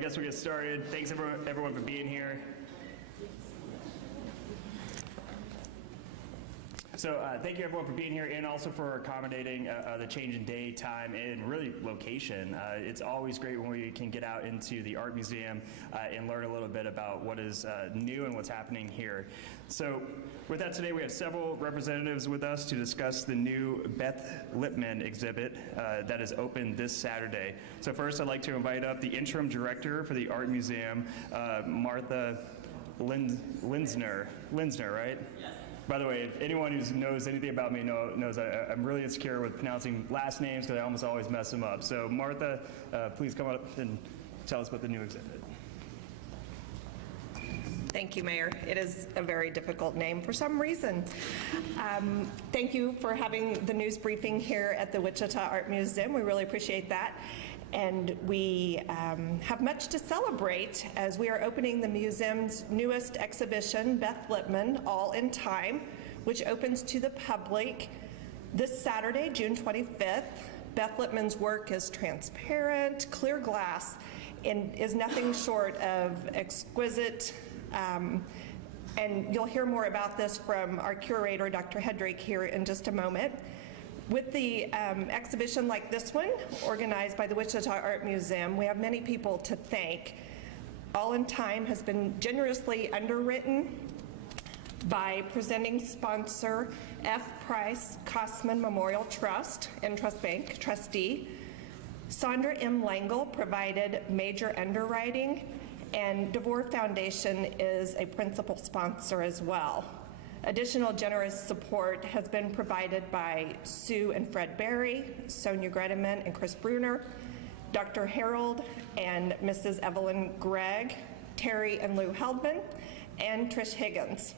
I guess we'll get started. Thanks everyone for being here. So thank you everyone for being here and also for accommodating the change in day, time, and really location. It's always great when we can get out into the art museum and learn a little bit about what is new and what's happening here. So with that, today we have several representatives with us to discuss the new Beth Lipman exhibit that is open this Saturday. So first I'd like to invite up the interim director for the art museum, Martha Linsner, right? Yes. By the way, if anyone who knows anything about me knows I'm really insecure with pronouncing last names because I almost always mess them up. So Martha, please come up and tell us about the new exhibit. Thank you, Mayor. It is a very difficult name for some reason. Thank you for having the news briefing here at the Wichita Art Museum. We really appreciate that. And we have much to celebrate as we are opening the museum's newest exhibition, Beth Lipman, All in Time, which opens to the public this Saturday, June 25th. Beth Lipman's work is transparent, clear glass, and is nothing short of exquisite. And you'll hear more about this from our curator, Dr. Hedrick, here in just a moment. With the exhibition like this one, organized by the Wichita Art Museum, we have many people to thank. All in Time has been generously underwritten by presenting sponsor F. Price Kosman Memorial Trust and Trust Bank trustee. Sandra M. Langle provided major underwriting, and DeVore Foundation is a principal sponsor as well. Additional generous support has been provided by Sue and Fred Berry, Sonia Gredeman and Chris Bruner, Dr. Harold and Mrs. Evelyn Gregg, Terry and Lou Heldman, and Trish Higgins.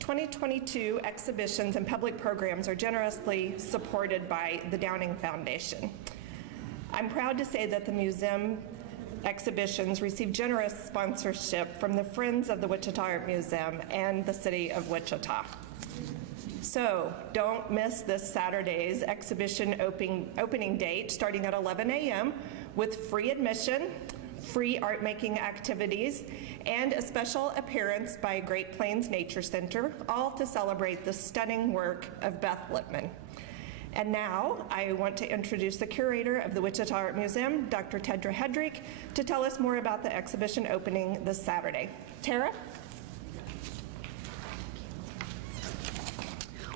2022 exhibitions and public programs are generously supported by the Downing Foundation. I'm proud to say that the museum exhibitions receive generous sponsorship from the Friends of the Wichita Art Museum and the City of Wichita. So don't miss this Saturday's exhibition opening date starting at 11 a.m. with free admission, free art making activities, and a special appearance by Great Plains Nature Center, all to celebrate the stunning work of Beth Lipman. And now I want to introduce the curator of the Wichita Art Museum, Dr. Tedra Hedrick, to tell us more about the exhibition opening this Saturday. Tara?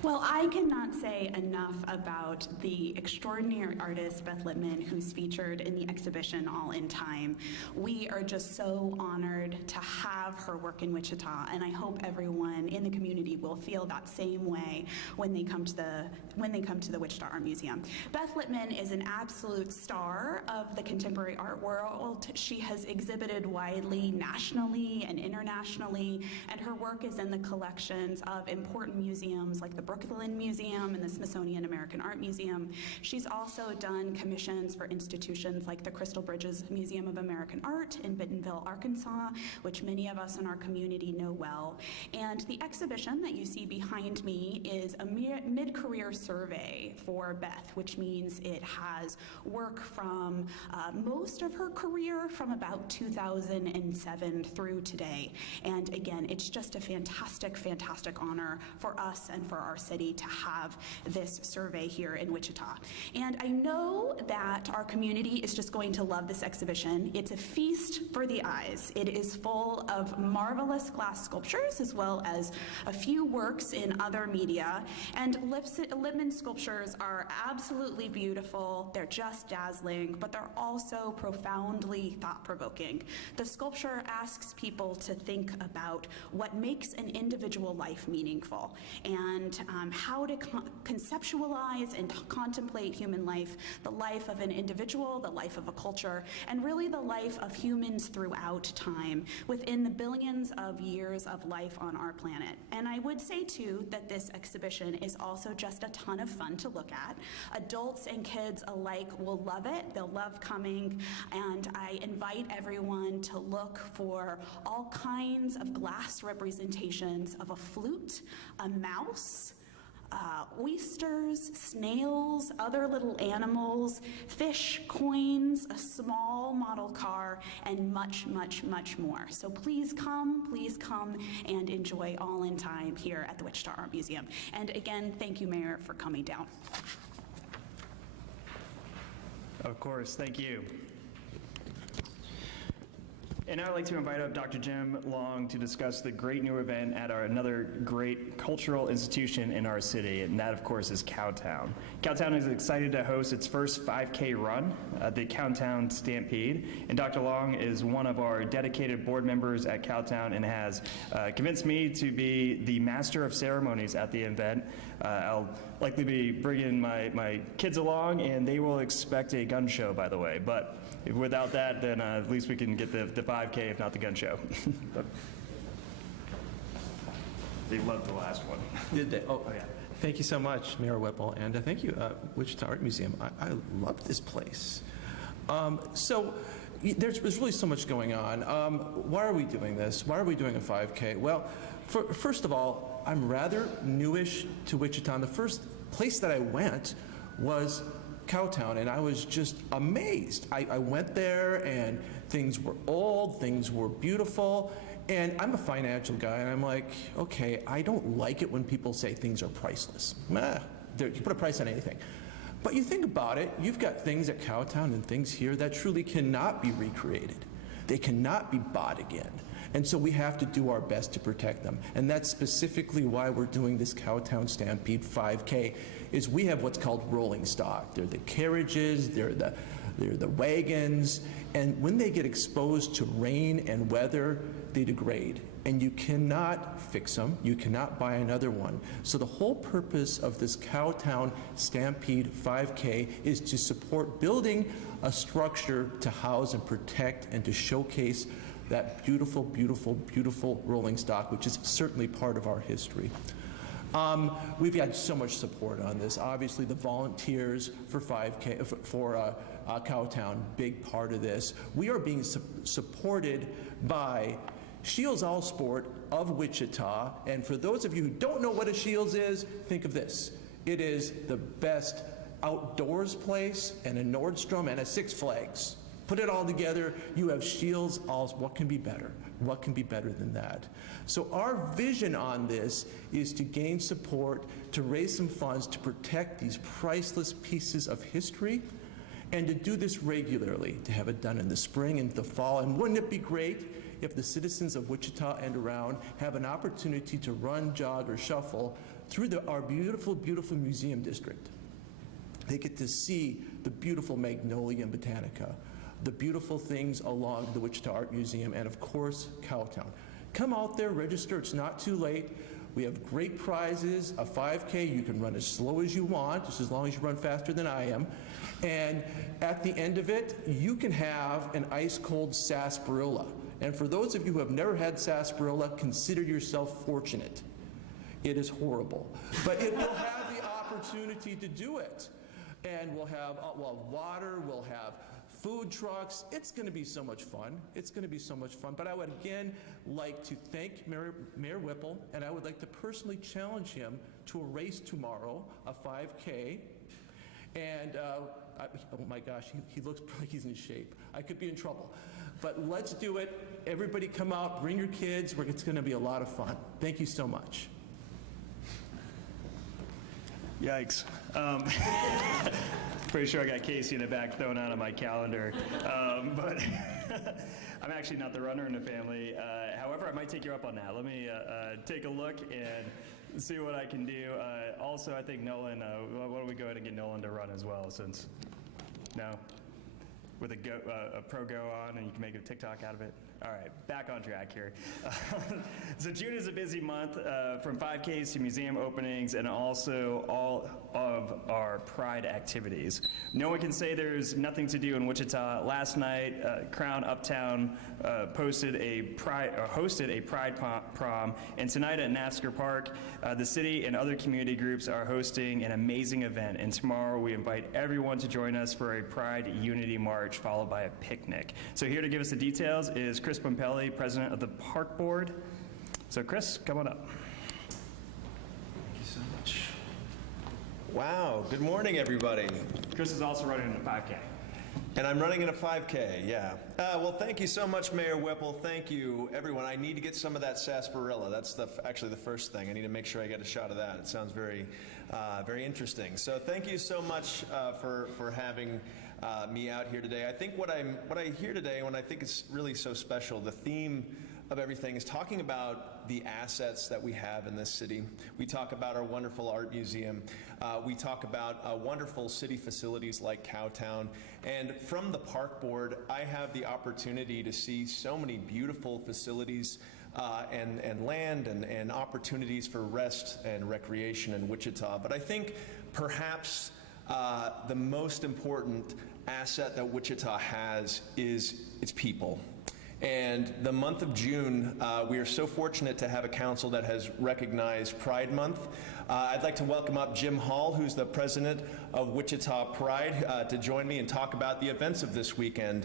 Well, I cannot say enough about the extraordinary artist, Beth Lipman, who's featured in the exhibition All in Time. We are just so honored to have her work in Wichita, and I hope everyone in the community will feel that same way when they come to the Wichita Art Museum. Beth Lipman is an absolute star of the contemporary art world. She has exhibited widely nationally and internationally, and her work is in the collections of important museums like the Brooklyn Museum and the Smithsonian American Art Museum. She's also done commissions for institutions like the Crystal Bridges Museum of American Art in Bentonville, Arkansas, which many of us in our community know well. And the exhibition that you see behind me is a mid-career survey for Beth, which means it has work from most of her career from about 2007 through today. And again, it's just a fantastic, fantastic honor for us and for our city to have this survey here in Wichita. And I know that our community is just going to love this exhibition. It's a feast for the eyes. It is full of marvelous glass sculptures as well as a few works in other media. And Lipman sculptures are absolutely beautiful. They're just dazzling, but they're also profoundly thought-provoking. The sculpture asks people to think about what makes an individual life meaningful and how to conceptualize and contemplate human life, the life of an individual, the life of a culture, and really the life of humans throughout time within the billions of years of life on our planet. And I would say too that this exhibition is also just a ton of fun to look at. Adults and kids alike will love it. They'll love coming, and I invite everyone to look for all kinds of glass representations of a flute, a mouse, oysters, snails, other little animals, fish, coins, small model car, and much, much, much more. So please come and enjoy All in Time here at the Wichita Art Museum. And again, thank you, Mayor, for coming down. Of course, thank you. And now I'd like to invite up Dr. Jim Long to discuss the great new event at another great cultural institution in our city, and that, of course, is Cowtown. Cowtown is excited to host its first 5K run, the Cowtown Stampede, and Dr. Long is one of our dedicated board members at Cowtown and has convinced me to be the master of ceremonies at the event. I'll likely be bringing my kids along, and they will expect a gun show, by the way, but without that, then at least we can get the 5K, if not the gun show. They loved the last one. Did they? Oh, yeah. Thank you so much, Mayor Whipple, and thank you, Wichita Art Museum. I love this place. So there's really so much going on. Why are we doing this? Why are we doing a 5K? Well, first of all, I'm rather newish to Wichita. The first place that I went was Cowtown, and I was just amazed. I went there, and things were old, things were beautiful, and I'm a financial guy, and I'm like, okay, I don't like it when people say things are priceless. You put a price on anything. But you think about it, you've got things at Cowtown and things here that truly cannot be recreated. They cannot be bought again. And so we have to do our best to protect them. And that's specifically why we're doing this Cowtown Stampede 5K, is we have what's called rolling stock. They're the carriages, they're the wagons, and when they get exposed to rain and weather, they degrade. And you cannot fix them, you cannot buy another one. So the whole purpose of this Cowtown Stampede 5K is to support building a structure to house and protect and to showcase that beautiful, beautiful, beautiful rolling stock, which is certainly part of our history. We've had so much support on this. Obviously, the volunteers for 5K, for Cowtown, big part of this. We are being supported by Shields All Sport of Wichita, and for those of you who don't know what a Shields is, think of this. It is the best outdoors place, and a Nordstrom, and a Six Flags. Put it all together, you have Shields All. What can be better? What can be better than that? So our vision on this is to gain support, to raise some funds, to protect these priceless pieces of history, and to do this regularly, to have it done in the spring and the fall. And wouldn't it be great if the citizens of Wichita and around have an opportunity to run, jog, or shuffle through our beautiful, beautiful museum district? They get to see the beautiful Magnolia and Botanica, the beautiful things along the Wichita Art Museum, and of course, Cowtown. Come out there, register, it's not too late. We have great prizes, a 5K, you can run as slow as you want, just as long as you run faster than I am. And at the end of it, you can have an ice-cold sarsaparilla. And for those of you who have never had sarsaparilla, consider yourself fortunate. It is horrible, but it will have the opportunity to do it. And we'll have water, we'll have food trucks. It's going to be so much fun. It's going to be so much fun. But I would again like to thank Mayor Whipple, and I would like to personally challenge him to a race tomorrow, a 5K. And oh my gosh, he looks like he's in shape. I could be in trouble. But let's do it. Everybody come out, bring your kids. It's going to be a lot of fun. Thank you so much. Yikes. Pretty sure I got Casey in the back thrown out of my calendar. But I'm actually not the runner in the family. However, I might take you up on that. Let me take a look and see what I can do. Also, I think Nolan, why don't we go ahead and get Nolan to run as well, since, no? With a pro go on, and you can make a TikTok out of it. All right, back on track here. So June is a busy month, from 5Ks to museum openings, and also all of our Pride activities. No one can say there's nothing to do in Wichita. Last night, Crown Uptown hosted a Pride prom, and tonight at NASCAR Park, the city and other community groups are hosting an amazing event. And tomorrow, we invite everyone to join us for a Pride Unity March, followed by a picnic. So here to give us the details is Chris Pompelli, president of the Park Board. So Chris, come on up. Thank you so much. Wow, good morning, everybody. Chris is also running the 5K. And I'm running in a 5K, yeah. Well, thank you so much, Mayor Whipple. Thank you, everyone. I need to get some of that sarsaparilla. That's actually the first thing. I need to make sure I get a shot of that. It sounds very, very interesting. So thank you so much for having me out here today. I think what I hear today, and what I think is really so special, the theme of everything is talking about the assets that we have in this city. We talk about our wonderful art museum. We talk about wonderful city facilities like Cowtown. And from the park board, I have the opportunity to see so many beautiful facilities and land and opportunities for rest and recreation in Wichita. But I think perhaps the most important asset that Wichita has is its people. And the month of June, we are so fortunate to have a council that has recognized Pride Month. I'd like to welcome up Jim Hall, who's the president of Wichita Pride, to join me and talk about the events of this weekend.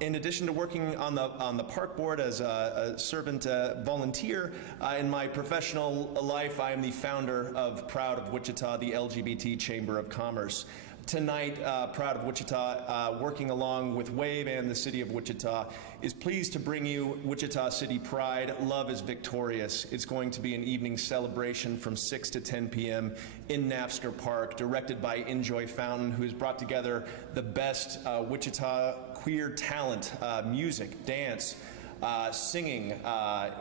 In addition to working on the park board as a servant volunteer, in my professional life, I am the founder of Proud of Wichita, the LGBT Chamber of Commerce. Tonight, Proud of Wichita, working along with WAVE and the City of Wichita, is pleased to bring you Wichita City Pride, Love is Victorious. It's going to be an evening celebration from 6 to 10 p.m. in Napster Park, directed by Enjoy Fountain, who has brought together the best Wichita queer talent, music, dance, singing,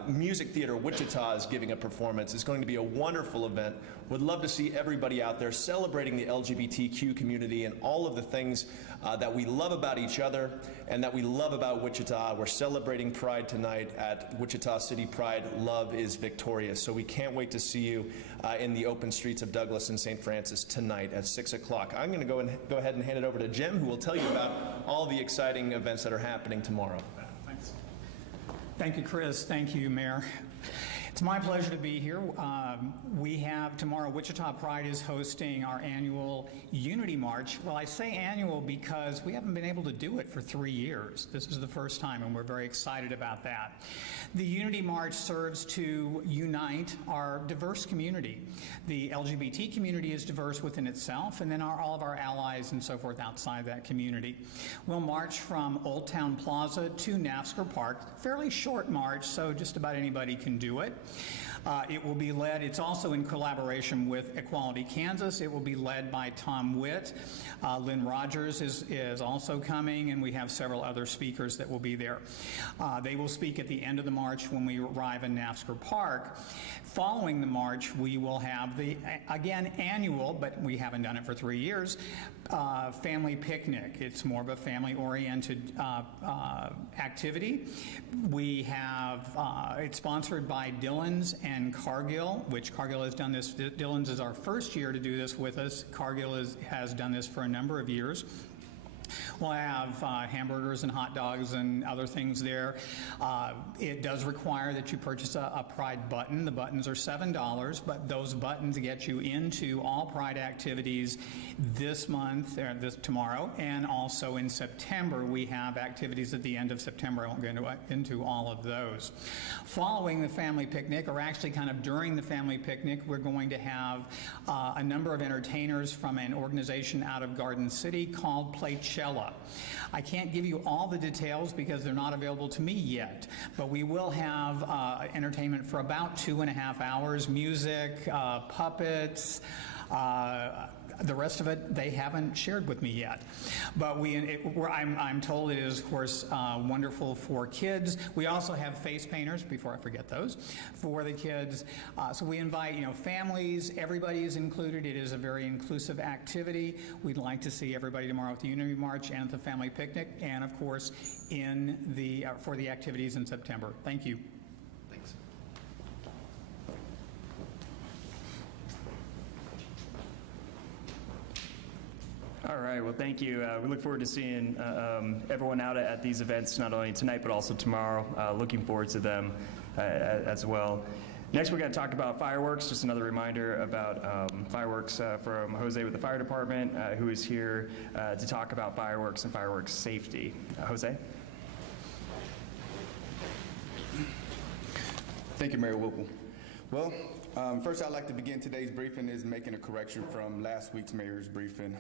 music theater. Wichita is giving a performance. It's going to be a wonderful event. Would love to see everybody out there celebrating the LGBTQ community and all of the things that we love about each other and that we love about Wichita. We're celebrating Pride tonight at Wichita City Pride. Love is Victorious. So we can't wait to see you in the open streets of Douglas and St. Francis tonight at 6 o'clock. I'm going to go ahead and hand it over to Jim, who will tell you about all the exciting events that are happening tomorrow. Thanks. Thank you, Chris. Thank you, Mayor. It's my pleasure to be here. We have tomorrow, Wichita Pride is hosting our annual Unity March. Well, I say annual because we haven't been able to do it for 3 years. This is the first time, and we're very excited about that. The Unity March serves to unite our diverse community. The LGBT community is diverse within itself, and then all of our allies and so forth outside that community. We'll march from Old Town Plaza to Napster Park. Fairly short march, so just about anybody can do it. It will be led, it's also in collaboration with Equality Kansas. It will be led by Tom Witt. Lynn Rogers is also coming, and we have several other speakers that will be there. They will speak at the end of the march when we arrive in Napster Park. Following the march, we will have the, again, annual, but we haven't done it for 3 years, family picnic. It's more of a family-oriented activity. We have, it's sponsored by Dillon's and Cargill, which Cargill has done this. Dillon's is our first year to do this with us. Cargill has done this for a number of years. We'll have hamburgers and hot dogs and other things there. It does require that you purchase a Pride button. The buttons are $7, but those buttons get you into all Pride activities this month, tomorrow, and also in September. We have activities at the end of September. I won't get into all of those. Following the family picnic, or actually kind of during the family picnic, we're going to have a number of entertainers from an organization out of Garden City called Playchella. I can't give you all the details because they're not available to me yet, but we will have entertainment for about 2.5 hours, music, puppets, the rest of it they haven't shared with me yet. But I'm told it is, of course, wonderful for kids. We also have face painters, before I forget those, for the kids. So we invite, families, everybody is included. It is a very inclusive activity. We'd like to see everybody tomorrow at the Unity March and at the family picnic, and of course, in the for the activities in September. Thank you. Thanks. All right, well, thank you. We look forward to seeing everyone out at these events, not only tonight, but also tomorrow. Looking forward to them as well. Next, we're going to talk about fireworks. Just another reminder about fireworks from Jose with the fire department, who is here to talk about fireworks and fireworks safety. Jose? Thank you, Mayor Whipple. Well, First, I'd like to begin today's briefing is making a correction from last week's mayor's briefing.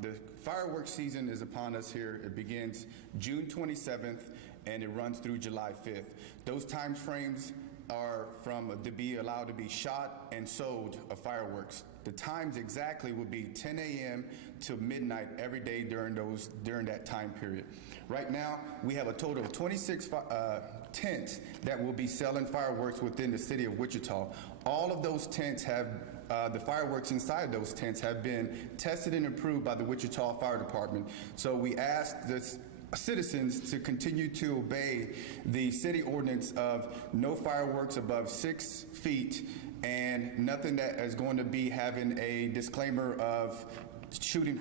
The fireworks season is upon us here. It begins June 27th and it runs through July 5th. Those time frames are to be allowed to be shot and sold of fireworks. The times exactly would be 10 a.m. to midnight every day during that time period. Right now, we have a total of 26 tents that will be selling fireworks within the city of Wichita. All of those tents have the fireworks inside those tents have been tested and approved by the Wichita Fire Department. So we ask the citizens to continue to obey the city ordinance of no fireworks above 6 feet and nothing that is going to be having a disclaimer of shooting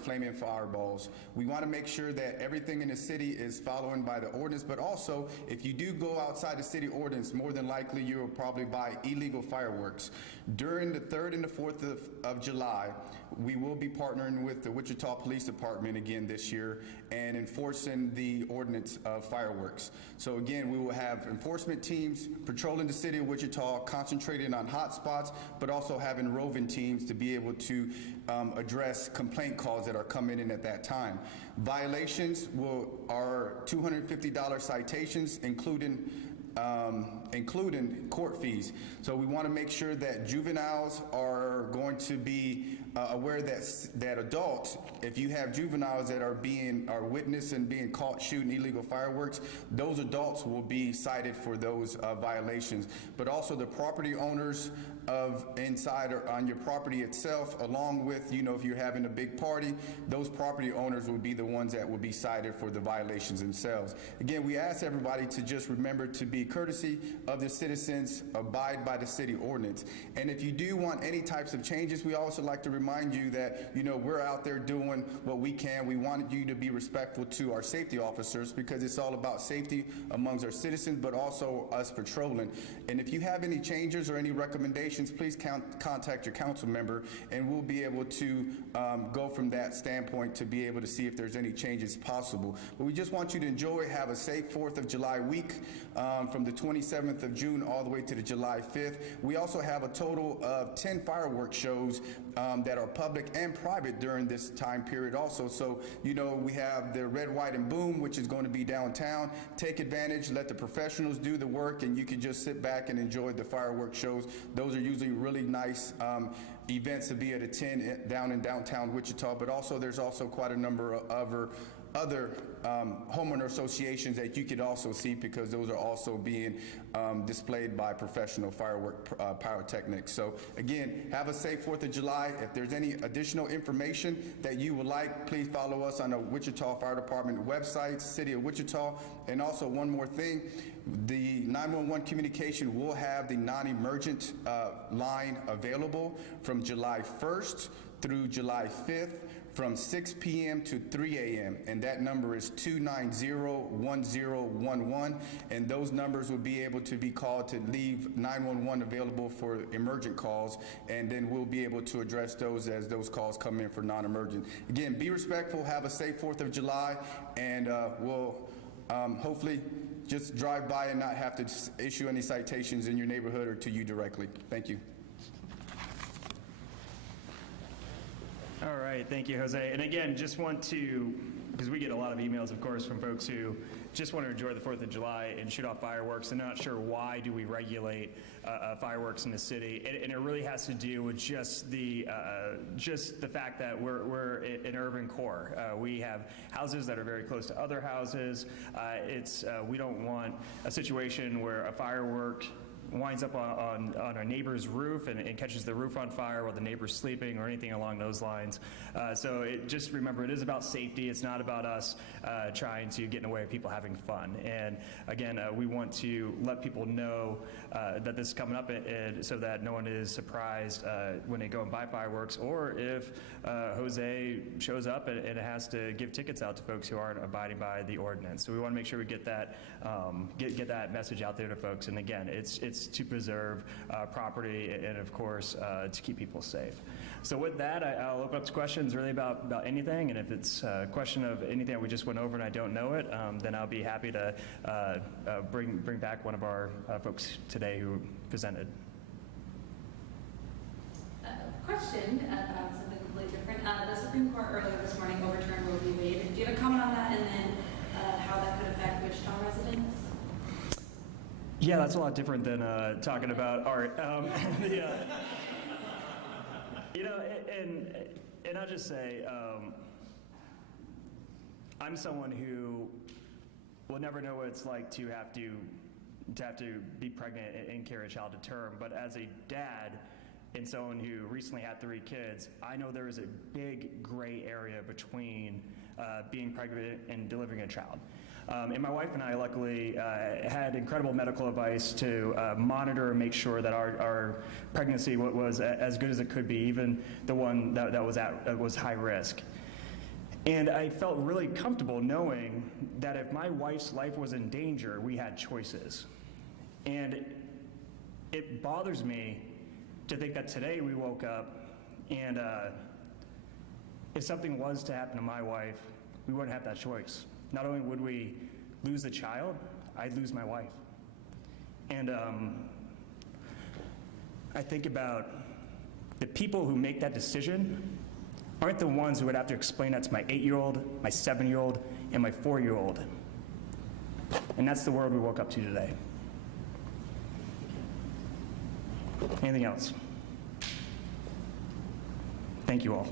flaming fireballs. We want to make sure that everything in the city is following by the ordinance, but also if you do go outside the city ordinance, more than likely you will probably buy illegal fireworks. During the 3rd and the 4th of July, we will be partnering with the Wichita Police Department again this year and enforcing the ordinance of fireworks. So again, we will have enforcement teams patrolling the city of Wichita, concentrating on hot spots, but also having roving teams to be able to address complaint calls that are coming in at that time. Violations are $250 citations, including court fees. So we want to make sure that juveniles are going to be aware that adults, if you have juveniles that are witnessed and being caught shooting illegal fireworks, those adults will be cited for those violations. But also the property owners of inside or on your property itself, along with, if you're having a big party, those property owners will be the ones that will be cited for the violations themselves. Again, we ask everybody to just remember to be courtesy of the citizens, abide by the city ordinance. And if you do want any types of changes, we also like to remind you that, we're out there doing what we can. We want you to be respectful to our safety officers because it's all about safety amongst our citizens, but also us patrolling. And if you have any changes or any recommendations, please contact your council member and we'll be able to go from that standpoint to be able to see if there's any changes possible. But we just want you to have a safe 4th of July week from the 27th of June all the way to the July 5th. We also have a total of 10 firework shows that are public and private during this time period also. So, we have the Red, White, and Boom, which is going to be downtown. Take advantage, let the professionals do the work, and you can just sit back and enjoy the firework shows. Those are usually really nice events to be at a 10 down in downtown Wichita, but also there's also quite a number of other homeowner associations that you could also see because those are also being displayed by professional pyrotechnics. So again, have a safe 4th of July. If there's any additional information that you would like, please follow us on the Wichita Fire Department website, City of Wichita. And also one more thing, the 911 communication will have the non-emergent line available from July 1st through July 5th from 6 p.m. to 3 a.m. and that number is 290-1011, and those numbers will be able to be called to leave 911 available for emergent calls, and then we'll be able to address those as those calls come in for non-emergent. Again, be respectful, have a safe 4th of July, and we'll hopefully just drive by and not have to issue any citations in your neighborhood or to you directly. Thank you. All right, thank you, Jose. And again, just want to, because we get a lot of emails, of course, from folks who just want to enjoy the 4th of July and shoot off fireworks and not sure why do we regulate fireworks in the city. And it really has to do with just the fact that we're an urban core. We have houses that are very close to other houses. We don't want a situation where a firework winds up on our neighbor's roof and catches the roof on fire while the neighbor's sleeping or anything along those lines. So just remember, it is about safety. It's not about us trying to get in the way of people having fun. And again, we want to let people know that this is coming up so that no one is surprised when they go and buy fireworks, or if Jose shows up and has to give tickets out to folks who aren't abiding by the ordinance. So we want to make sure we get that that message out there to folks. And again, it's to preserve property and, of course, to keep people safe. So with that, I'll open up to questions really about anything. And if it's a question of anything that we just went over and I don't know it, then I'll be happy to bring back one of our folks today who presented. Question about something completely different. The Supreme Court earlier this morning overturned Roe v. Wade. Do you have a comment on that, and then how that could affect Wichita residents? Yeah, that's a lot different than talking about art. Yeah. You know, and I'll just say, I'm someone who will never know what it's like to have to be pregnant and carry a child to term. But as a dad and someone who recently had 3 kids, I know there is a big gray area between being pregnant and delivering a child. And my wife and I luckily had incredible medical advice to monitor and make sure that our pregnancy was as good as it could be, even the one that was high risk. And I felt really comfortable knowing that if my wife's life was in danger, we had choices. And it bothers me to think that today we woke up and if something was to happen to my wife, we wouldn't have that choice. Not only would we lose the child, I'd lose my wife. And I think about the people who make that decision aren't the ones who would have to explain that to my 8-year-old, my 7-year-old, and my 4-year-old. And that's the world we woke up to today. Anything else? Thank you all.